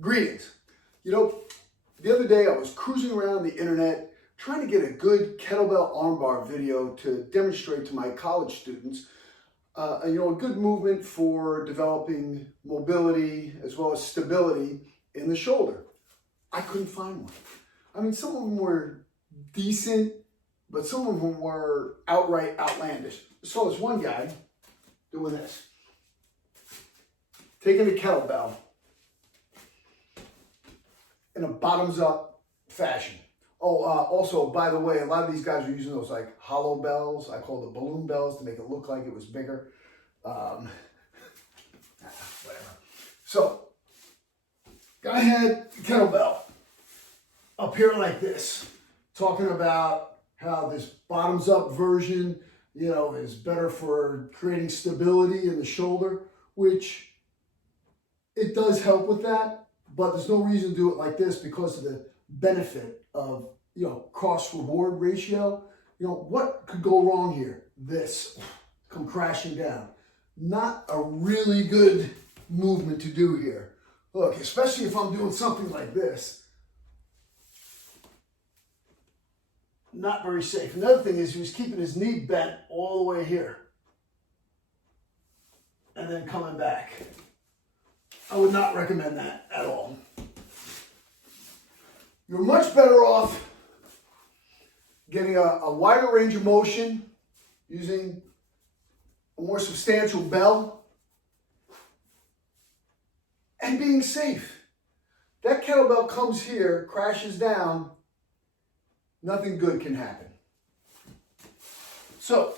Greetings. You know, the other day I was cruising around the internet trying to get a good kettlebell armbar video to demonstrate to my college students, a good movement for developing mobility as well as stability in the shoulder. I couldn't find one. I mean, some of them were decent, but some of them were outright outlandish. So there's one guy doing this, taking a kettlebell in a bottoms up fashion. Also, by the way, a lot of these guys are using those like hollow bells. I call them balloon bells to make it look like it was bigger. Whatever. So, guy had the kettlebell up here like this, talking about how this bottoms up version, is better for creating stability in the shoulder, which it does help with that, but there's no reason to do it like this because of the benefit of, cost reward ratio. What could go wrong here? This come crashing down. Not a really good movement to do here. Look, especially if I'm doing something like this. Not very safe. Another thing is he was keeping his knee bent all the way here and then coming back. I would not recommend that at all. You're much better off getting a wider range of motion using a more substantial bell and being safe. That kettlebell comes here, crashes down, nothing good can happen. So,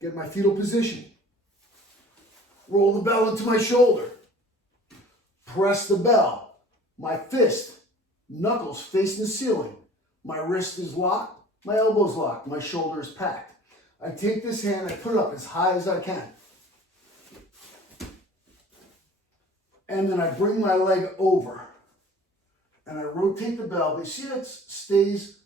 get my fetal position. Roll the bell into my shoulder. Press the bell. My fist, knuckles facing the ceiling. My wrist is locked. My elbow's locked. My shoulder is packed. I take this hand, I put it up as high as I can. And then I bring my leg over. And I rotate the bell. But you see that stays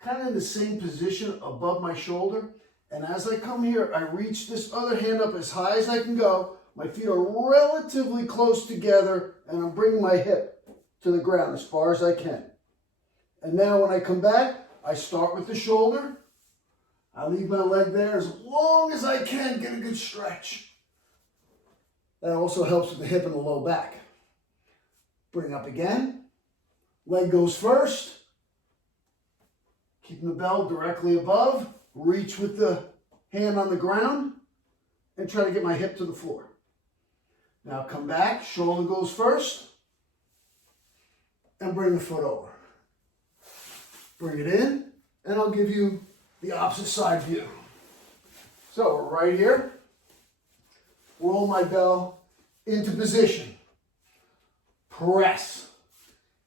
kind of in the same position above my shoulder? And as I come here, I reach this other hand up as high as I can go. My feet are relatively close together, and I'm bringing my hip to the ground as far as I can. And now when I come back, I start with the shoulder. I leave my leg there as long as I can, get a good stretch. That also helps with the hip and the low back. Bring up again. Leg goes first. Keeping the bell directly above. Reach with the hand on the ground and try to get my hip to the floor. Now come back, shoulder goes first, and bring the foot over. Bring it in, and I'll give you the opposite side view. So we're right here. Roll my bell into position. Press.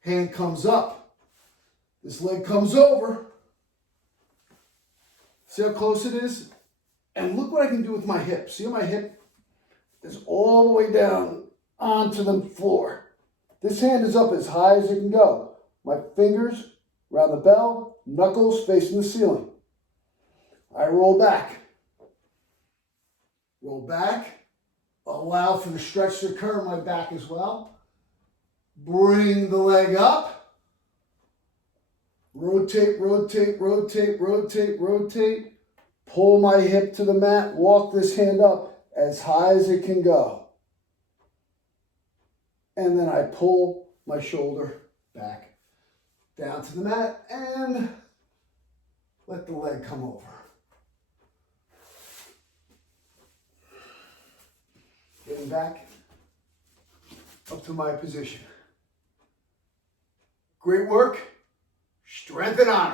Hand comes up. This leg comes over. See how close it is? And look what I can do with my hip. See how my hip is all the way down onto the floor. This hand is up as high as it can go. My fingers around the bell, knuckles facing the ceiling. I roll back. Roll back. Allow for the stretch to occur in my back as well. Bring the leg up. Rotate, rotate, rotate, rotate, rotate. Pull my hip to the mat. Walk this hand up as high as it can go. And then I pull my shoulder back down to the mat and let the leg come over. Getting back up to my position. Great work. Strength and honor.